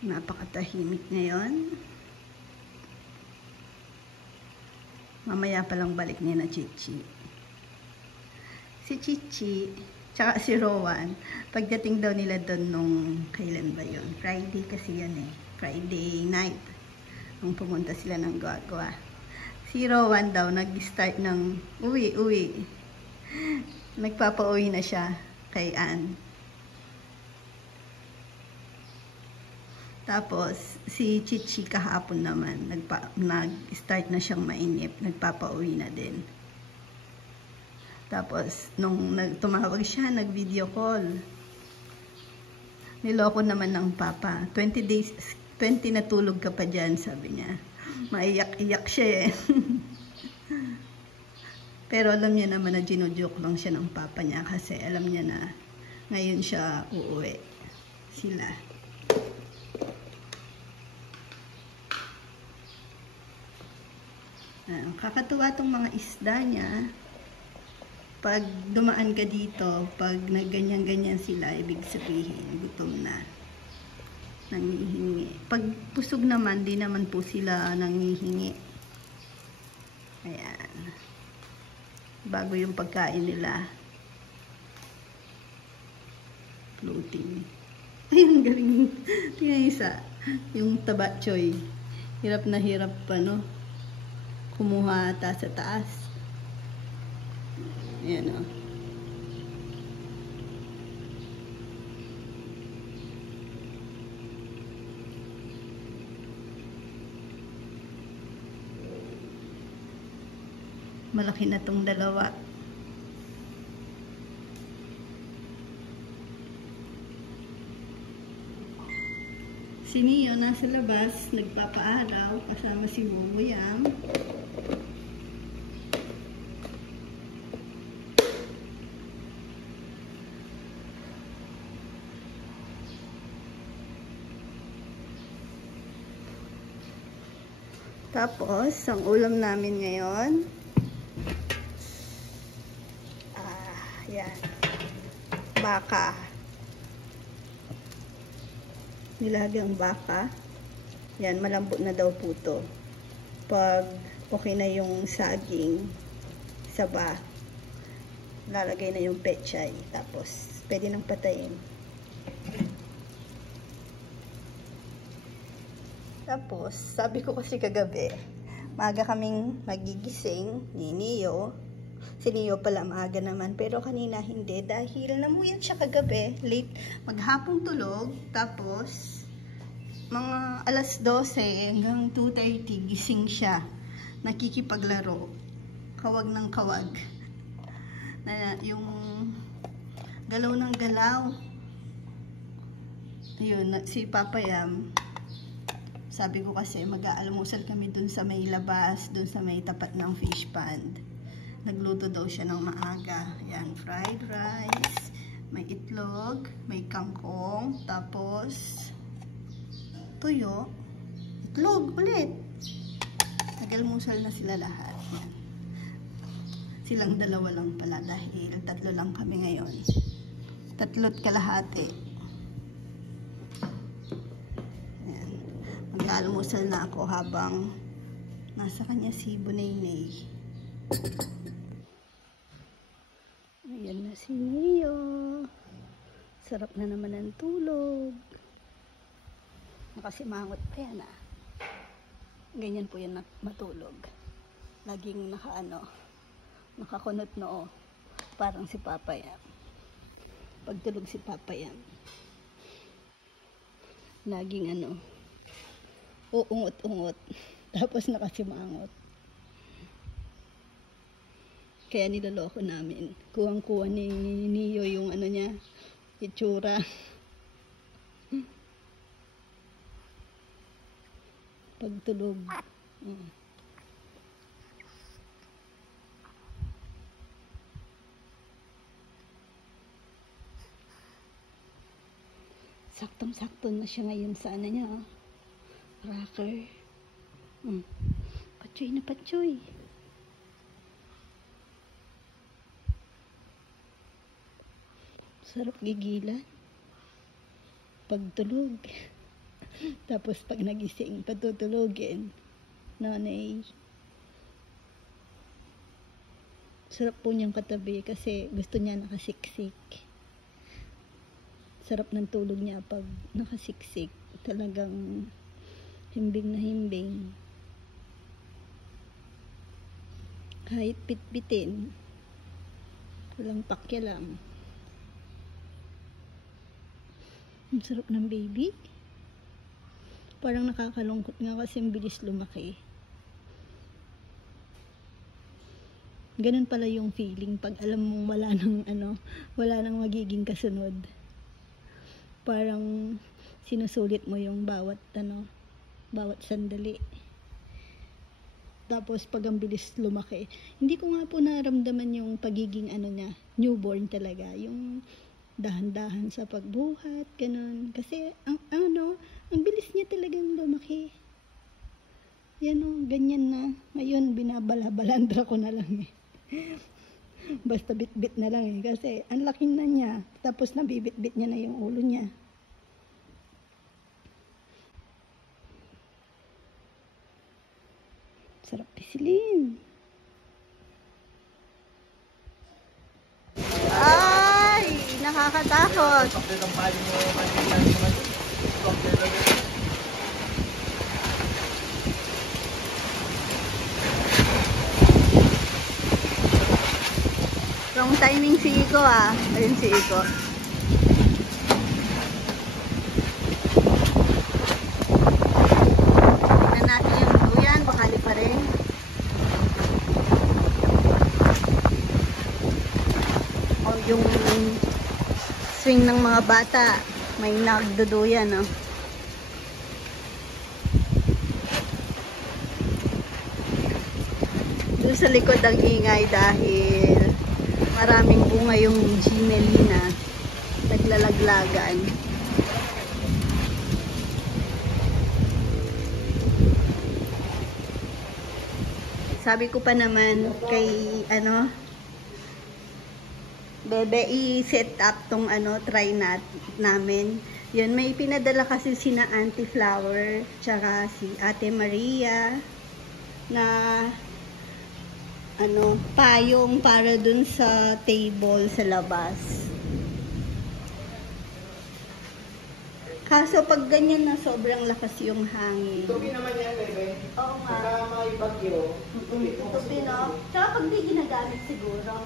Napakatahimik ngayon. Mamaya palang balik niya na Chichi. Si Chichi, tsaka si Rowan, pagdating daw nila doon nung, kailan ba yun? Friday kasi yun eh. Friday night. Nung pumunta sila ng Guagua. Si Rowan daw, nag-start ng uwi. Nagpapauwi na siya kay Ann. Tapos, si Chichi kahapon naman, nag-start na siyang mainip, nagpapauwi na din. Tapos, nung tumawag siya, nag-video call. Niloko naman ng papa. 20 natulog ka pa dyan, sabi niya. Maiyak-iyak siya eh. Pero alam niya naman na ginujoke lang siya ng papa niya kasi alam niya na ngayon siya uuwi. Sila. Kakatuwa tong mga isda niya. Pag dumaan ka dito, pag nagganyan-ganyan sila, ibig sabihin, gutom na. Nangihingi. Pag pusog naman, di naman po sila nangihingi. Ayan. Bago yung pagkain nila. Floating. Ayun, galing. Tingnan isa. Yung taba choy. Hirap na hirap pa, no? Kumuha taas sa taas. Ayan o. Malaki na tong dalawa. Si Neo nasa labas, nagpapaaraw kasama si William. Tapos, ang ulam namin ngayon, yan, baka. Nilagang baka. Yan, malambot na daw po to. Pag okay na yung saging, saba, lalagay na yung pechay. Tapos, pwede nang patayin. Tapos, sabi ko kasi kagabi, maaga kaming magigising ni Neo. Si Neo pala maaga naman, pero kanina hindi. Dahil namuyan siya kagabi, late, maghapong tulog. Tapos, mga alas 12 hanggang 2:30, gising siya. Nakikipaglaro. Kawag ng kawag. Na yung galaw ng galaw. Ayun, si Papa Yam. Sabi ko kasi mag-aalmusal kami dun sa may labas, dun sa may tapat ng fish pond. Nagluto daw siya ng maaga. Yan, fried rice, may itlog, may kangkong, tapos tuyo, itlog ulit. Nag-almusal na sila lahat. Yan. Silang dalawa lang pala dahil tatlo lang kami ngayon. 3 kalahati. Mag-almusal na ako habang nasa kanya si Bunaynay. Ayan na si Neo. Sarap na naman ang tulog. Nakasimangot pa yan ah. Ganyan po yan matulog. Laging nakakunot noo. Parang si Papa yan. Pagtulog si Papa yan. Laging uungot-ungot. Tapos nakasimangot. Kaya niloloko namin. Kuwang-kuha ni Neo yung niya, itsura. Pagtulog. Saktong-sakto na siya ngayon sa niya. Rocker. Patsoy na patsoy. Sarap gigilan. Pagtulog. Tapos pag nagising, patutulogin. Nanay. Sarap po niyang katabi kasi gusto niya nakasiksik. Sarap ng tulog niya pag nakasiksik. Talagang himbing na himbing. Kahit pitbitin, walang pakialam. Ang sarap ng baby. Parang nakakalungkot nga kasi ang bilis lumaki. Ganun pala yung feeling pag alam mong wala nang magiging kasunod. Parang sinusulit mo yung bawat sandali. Tapos pag ang bilis lumaki, hindi ko nga po naramdaman yung pagiging niya, newborn talaga, yung dahan-dahan sa pagbuhat, ganun. Kasi ang bilis niya talagang lumaki. Yan ganyan na. Ngayon binabala-balandra ko na lang eh. Basta bit-bit na lang eh. Kasi ang laki na niya. Tapos nabibit-bit niya na yung ulo niya. Sarap pisilin. Ay! Nakakatakot. Wrong timing si Iko ah. Ayun si Iko. Tignan natin yung duyan. Bakali pa rin. O yung swing ng mga bata. May nagduduyan oh. Doon sa likod ang ingay dahil maraming bunga yung Gimelina. Naglalaglagan. Sabi ko pa naman kay Bebe, i-set up tong try namin. Yun, may pinadala kasi sina Auntie Flower tsaka si Ate Maria na payong para dun sa table sa labas. Kaso pag ganyan na sobrang lakas yung hangin. Tupi naman yan, bebe. Oo nga. Saka may bagyo. Tupi, no? Tsaka pag di ginagamit siguro,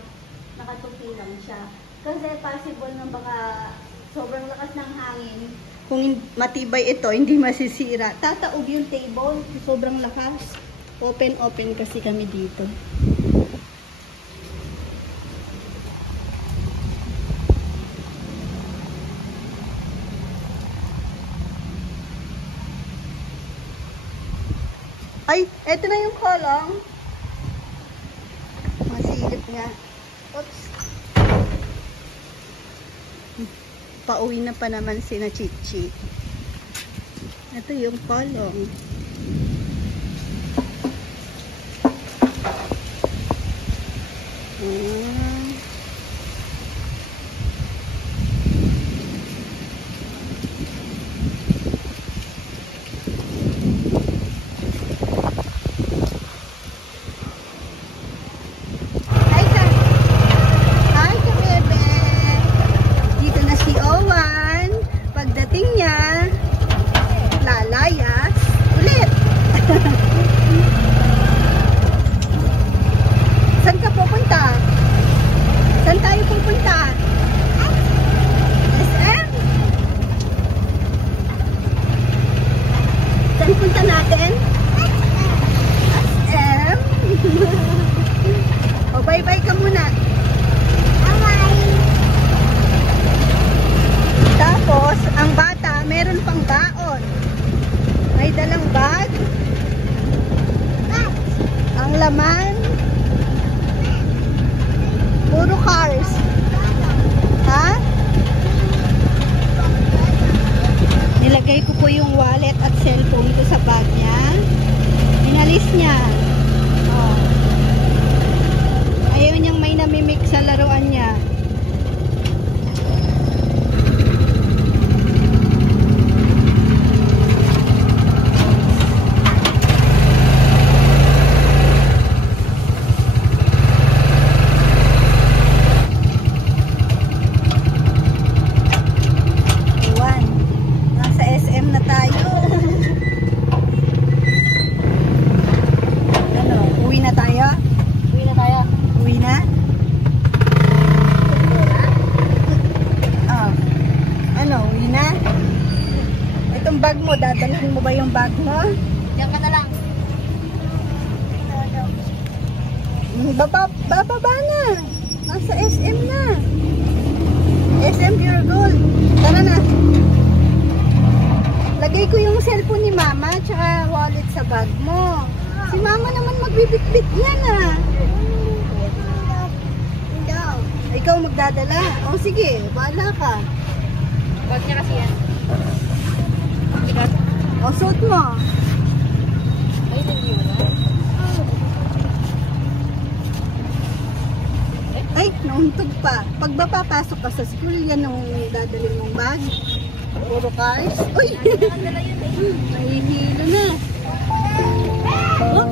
nakatupi lang siya. Kasi possible na baka sobrang lakas ng hangin. Kung matibay ito, hindi masisira. Tataog yung table, sobrang lakas. Open kasi kami dito. Ay, eto na yung kolong. Masilip nga. Oops. Pauwi na pa naman si na Chichi. Ito yung kolong. Saan ka pupunta? Saan tayo pupunta? SM? Saan punta natin? SM? O, bye-bye ka muna. Bye-bye. Tapos, ang bata, meron pang baon. May dalang bag. Ang laman, puro cars. Ha? Nilagay ko po yung wallet at cellphone ko sa bag niya. Inalis niya. Oh. Ayaw niyang may namimik sa laruan niya. yung bag mo? Dadalhin mo ba yung bag mo? Diyan ka na lang. Bababa na. Nasa SM na. SM Pure Gold. Tara na. Lagay ko yung cellphone ni Mama tsaka wallet sa bag mo. Si Mama naman magbibitbit yan ah. Ikaw magdadala. O sige, bahala ka. Bag niya kasi yan. O suot mo. Ay, hindi mo na. Ay, nauntog pa. Pag ba papasok ka sa school, yan ang dadalhin mong bag. Puro cars. Uy! Nahihilo na. Oh!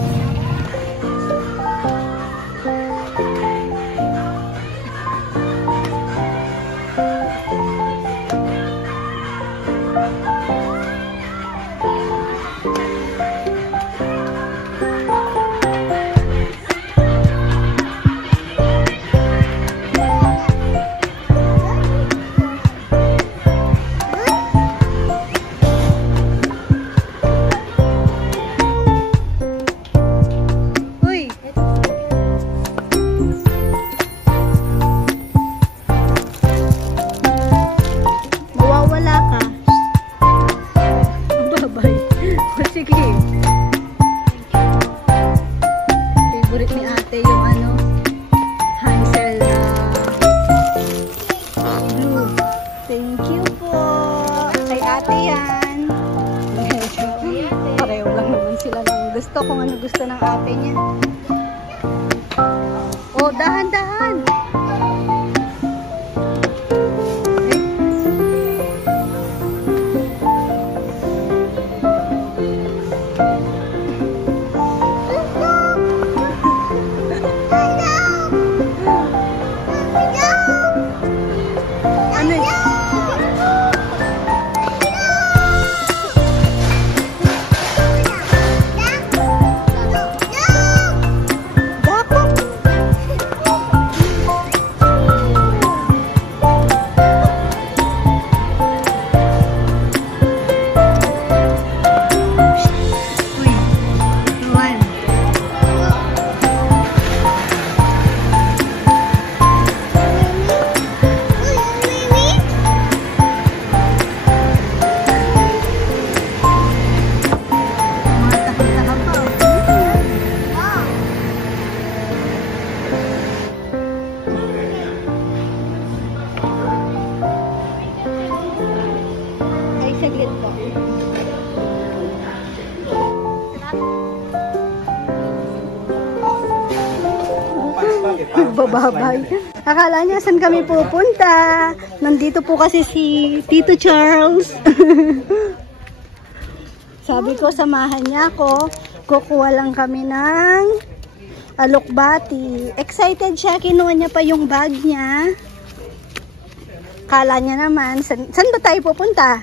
Gusto kung ano gusto ng ate niya. Oh, dahan-dahan. Bababay. Akala niya saan kami pupunta. Nandito po kasi si Tito Charles. Sabi ko samahan niya ako. Kukuha lang kami ng alokbati. Excited siya. Kinuha niya pa yung bag niya. Akala niya naman. Saan ba tayo pupunta?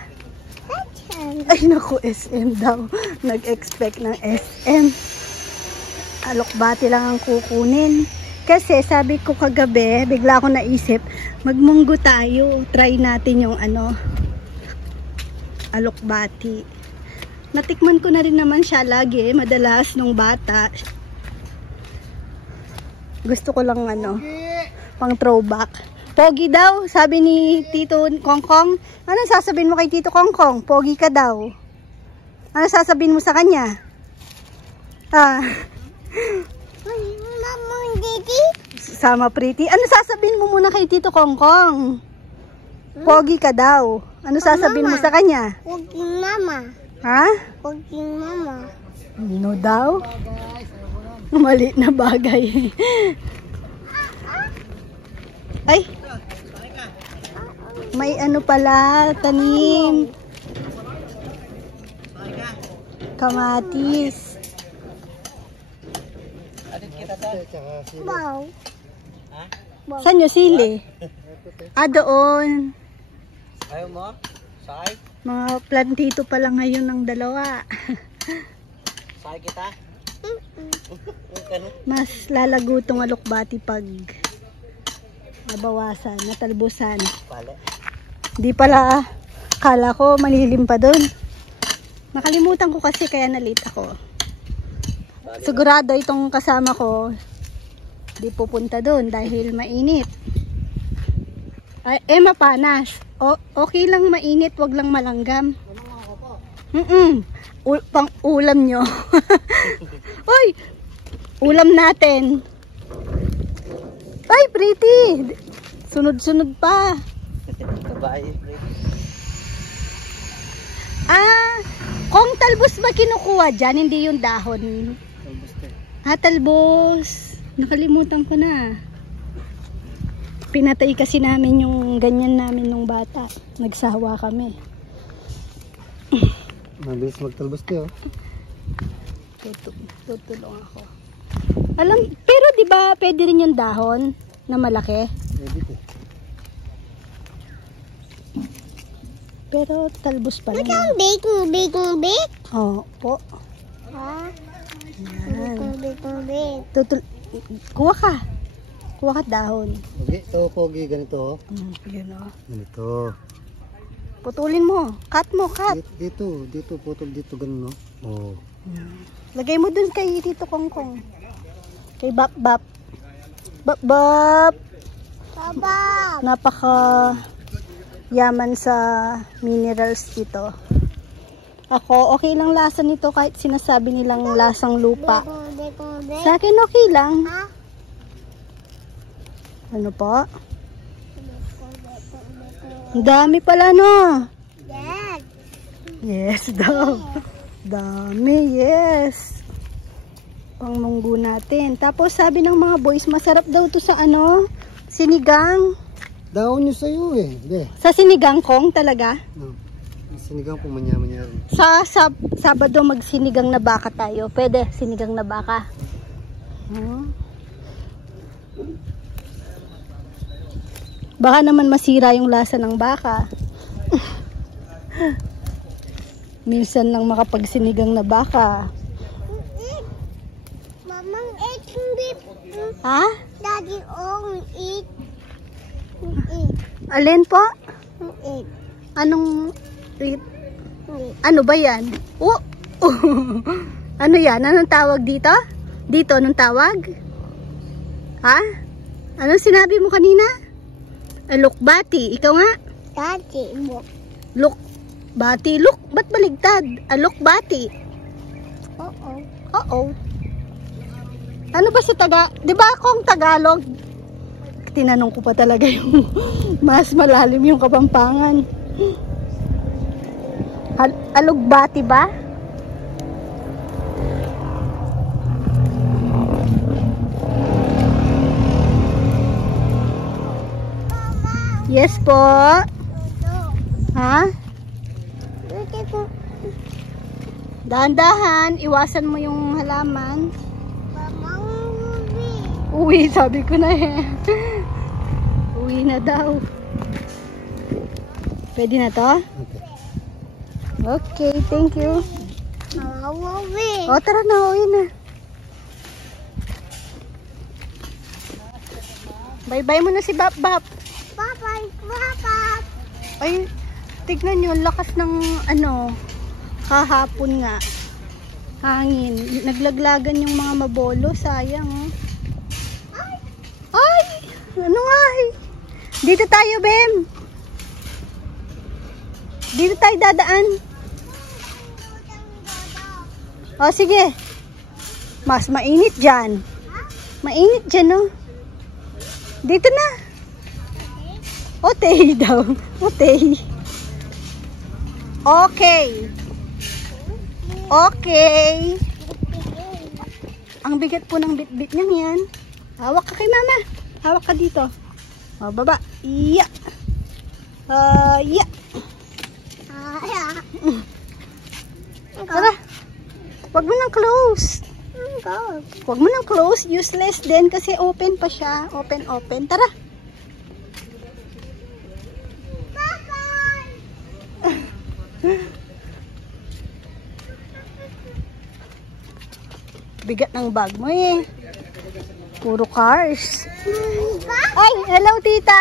Ay naku, SM daw. Nag-expect ng SM. Alokbati lang ang kukunin. Kasi sabi ko kagabi, bigla ako naisip, magmunggo tayo. Try natin yung alokbati. Natikman ko na rin naman siya lagi, madalas nung bata. Gusto ko lang pang throwback. Pogi daw, sabi ni Tito Kongkong. Ano sasabihin mo kay Tito Kongkong? Pogi ka daw. Ano sasabihin mo sa kanya? Sama pretty. Ano sasabihin mo muna kay Tito Kongkong? Pogi ka daw. Ano sasabihin mo sa kanya? Pogi mama. Ha? Pogi mama. Ano daw? Maliit na bagay. Ay! May pala, tanim. Kamatis. Wow. Saan yung sili? Doon. Ayaw mo? Sakay? Mga plantito pala ngayon ng dalawa. Sakay kita? Mas lalago tong alokbati pag nabawasan, natalbusan. Pala. Di pala, kala ko malilim pa doon. Nakalimutan ko kasi kaya na-late ako. Sigurado itong kasama ko di pupunta doon dahil mainit. Ay, mapanas. Okay lang mainit, wag lang malanggam. Pang ulam nyo. Uy! Ulam natin. Ay, pretty! Sunod-sunod pa. Babae, pretty. Kung talbos ba kinukuha dyan, hindi yung dahon. Talbos. Nakalimutan ko na. Pinatay kasi namin yung ganyan namin nung bata. Nagsawa kami. Mabilis magtalbos kayo. Tutulong ako. Pero di ba pwede rin yung dahon na malaki? Pwede po. Pero talbos pa lang. Big. Oo po. Ha? Yan. Big. Kuha ka. Kuha ka dahon. Okay, ito pogi, ganito. Yun o. Ganito. Putulin mo. Cut mo, cut. Dito, putol dito, ganun, no? Oh. Lagay mo dun kay Tito Kongkong. Kay Bap Bap. Bap Bap. Baba. Napaka yaman sa minerals dito. Ako, okay lang lasa nito kahit sinasabi nilang lasang lupa. Sa akin okay lang. Ha? Ano po? Ang dami pala, no? Yes. Yes daw. Dami, yes. Pangmunggo natin. Tapos sabi ng mga boys, masarap daw to sa ano? Sinigang. Daon nyo sa'yo eh. Hindi. Sa sinigang kong talaga? No. Sinigang po manya-manya rin. Sa Sabado magsinigang na baka tayo. Pwede, sinigang na baka. Baka naman masira yung lasa ng baka. Minsan lang makapagsinigang na baka. Mamang eat beef. Ha? Daddy eat. Alin po? Eat. Anong ano ba yan? Oh! Ano yan? Anong tawag dito? Dito, anong tawag? Ha? Anong sinabi mo kanina? Alokbati. Ikaw nga? Daddy mo. Lokbati. Look, ba't baligtad? Alokbati. Oo. Oo. Ano ba si di ba akong Tagalog? Tinanong ko pa talaga yung mas malalim yung Kapampangan. Alugbati ba? Yes po. Ha? Dahan-dahan, iwasan mo yung halaman. Mamang Uwi, sabi ko na eh. Uwi na daw. Pwede na to? Okay. Okay, thank you. Mawawi. O, tara na, uwi na. Bye-bye mo na si Bap Bap. Bye-bye. Ay, tignan nyo, lakas ng ano, kahapon nga. Hangin. Naglaglagan yung mga mabolo, sayang oh. Ay! Ano nga eh? Dito tayo, Bem. Dito tayo dadaan. O, sige. Mas mainit dyan. Mainit dyan, no? Dito na. Otey daw. Otey. Okay. Okay. Ang bigat po ng bit-bit niyan yan. Hawak ka kay mama. Hawak ka dito. O, baba. Iya. Iya. Tara. Huwag mo nang close. Huwag mo nang close. Useless din kasi open pa siya. Open. Tara. Bigat ng bag mo eh. Puro cars. Ay, hello tita.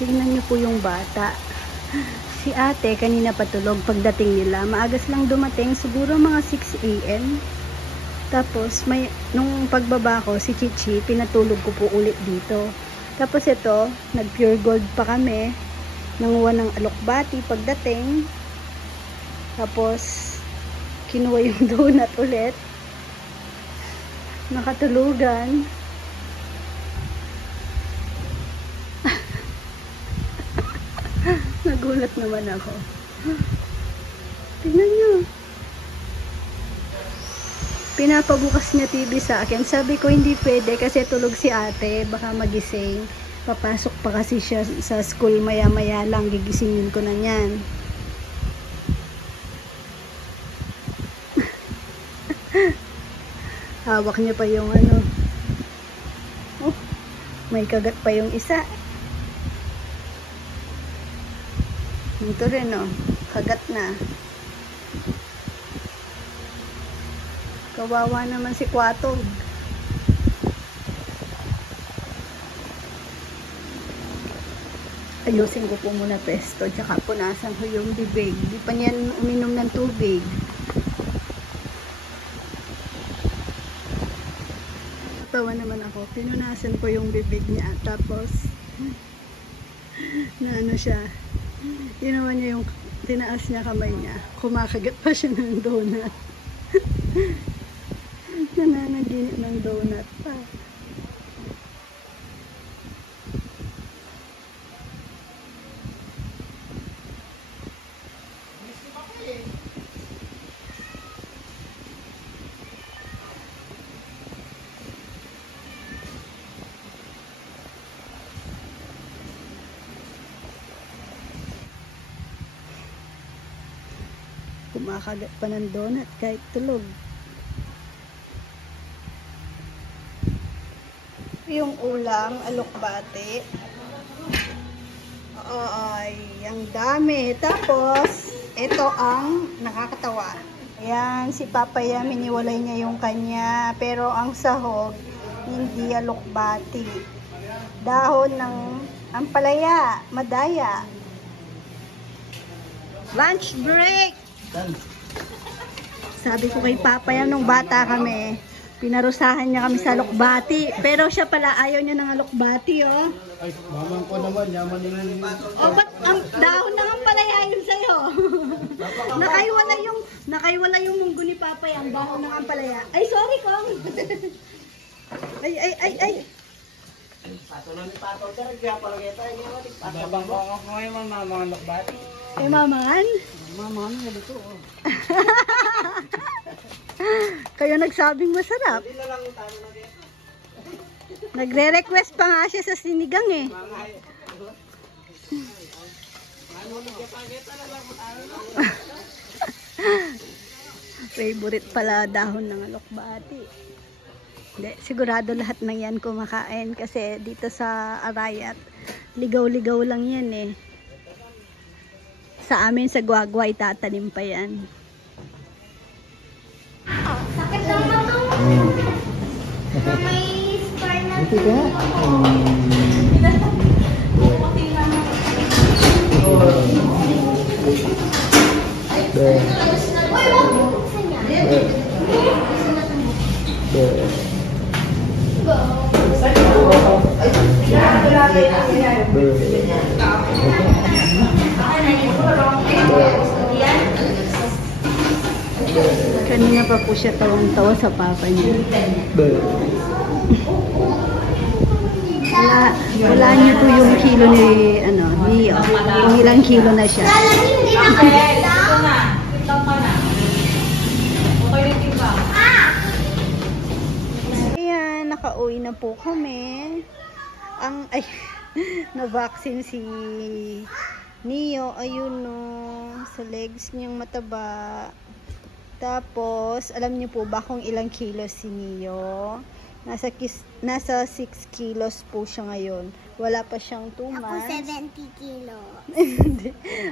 Tingnan niyo po yung bata. Si ate, kanina patulog pagdating nila. Maagas lang dumating, siguro mga 6 AM. Tapos, nung pagbaba ko, si Chichi, pinatulog ko po ulit dito. Tapos ito, nag-pure gold pa kami. Nanguha ng alokbati pagdating. Tapos, kinuha yung donut ulit. Nakatulugan. Nagulat naman ako. Tingnan nyo. Pinapabukas niya TV sa akin. Sabi ko hindi pwede kasi tulog si ate. Baka magising. Papasok pa kasi siya sa school maya-maya lang. Gigisingin ko na yan. Hawak niya pa yung ano. Oh, may kagat pa yung isa. Ito rin, oh. Kagat na. Kawawa naman si Kwatog. Ayusin ko po muna pesto. Tsaka punasan ko yung bibig. Di pa niyan uminom ng tubig. Tawa naman ako. Pinunasan ko yung bibig niya. Tapos, na ano siya. Ginawa niya yung tinaas niya kamay niya. Kumakagat pa siya ng donut. Nananaginip ng donut pa. Kumakagat pa ng donut kahit tulog. Yung ulam, alokbate. Ay, ang dami. Tapos, ito ang nakakatawa. Ayan, si Papa Yam, iniwalay niya yung kanya. Pero ang sahog, hindi alokbate. Dahon ng ampalaya, madaya. Lunch break! Sabi ko kay Papa Yam nung bata kami, pinarusahan niya kami sa alokbati. Pero siya pala ayaw niya ng alokbati, oh. Ay, mamang ko naman, yaman nila yung... Oh, ba't ang dahon na ang palaya yun sa'yo? nakaiwala yung munggo ni Papa Yam, dahon na ang palaya. Ay, sorry, Kong. ay. Patuloy ni Pato, sir. Kaya pala kita. Babang ko ako ngayon, mga alokbati. Ay, mamangan? Mamangan nga dito, oh. Kayo nagsabing masarap. Nagre-request pa nga siya sa sinigang eh. Favorite pala dahon ng alokbati. Hindi, sigurado lahat ng yan kumakain kasi dito sa Arayat, ligaw-ligaw lang yan eh. Sa amin sa Guagua itatanim pa yan. Sakit naman to. May scar na. Ito ka? Kanina pa po siya tawang-tawa sa papa niya. Wala niyo po yung kilo ni Leo. Kung ilang kilo na siya. Hindi na kaya. Ayan, nakauwi na po kami. Na-vaccine si Neo. Ayun no, sa legs niyang mataba. Tapos, alam niyo po ba kung ilang kilos si Neo? Nasa 6 kilos po siya ngayon. Wala pa siyang 2 months. Ako 70 kilos.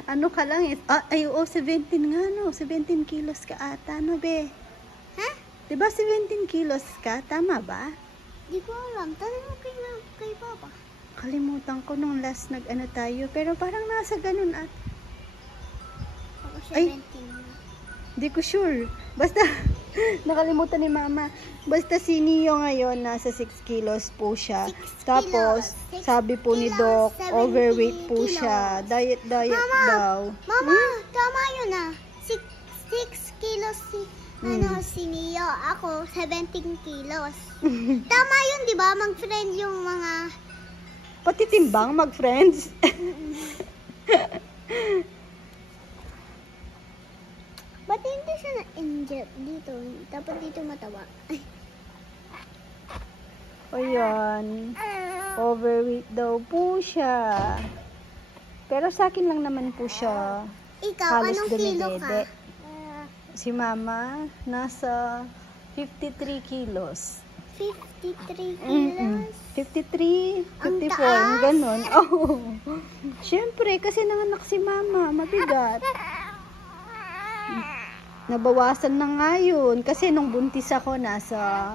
Ano ka lang eh. Ay, 17 nga no. 17 kilos ka ata, no be? Ha? Diba 17 kilos ka? Tama ba? Di ko alam. Tanong mo kay Papa. Kalimutan ko nung last tayo. Pero parang nasa ganun at. Ay. 17. Hindi ko sure. Basta, nakalimutan ni Mama. Basta si Neo ngayon, nasa 6 kilos po siya. 6 Tapos, kilos. 6 sabi po ni kilos, Doc, 70 overweight po kilos. siya. Diet Mama, daw. Mama, tama yun ah. 6 kilos si Neo. Ako, 17 kilos. Tama yun, di ba? Mag-friend yung mga... Pati timbang, mag-friends. Ba't hindi siya na-inject dito? Dapat dito matawa. Ayan. Overweight daw po siya. Pero sa akin lang naman po siya. Ikaw, Halos anong kilo dumidede. ka? Si Mama, nasa 53 kilos. 53 Mm-mm. kilos. 53, Ang 54, taas. ganun. Oh. Siyempre, kasi nanganak si Mama, mabigat. Nabawasan na nga yun. Kasi nung buntis ako, nasa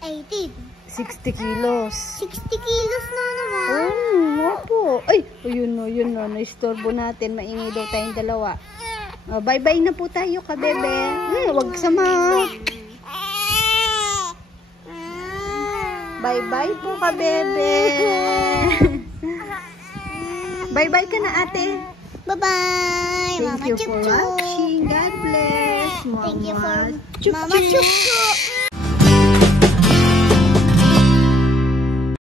18. 60 kilos. 60 kilos na naman. Opo. Ay, yun no. Na-istorbo natin. Maingay daw tayong dalawa. Bye-bye na po tayo, kabebe. Wag sama. Bye-bye po, kabebe. Bye-bye ka na, ate. Bye-bye. Thank Mama you Chup for Chup. watching. God bless. Thank you for Chup Mama Chup. Chup Chup.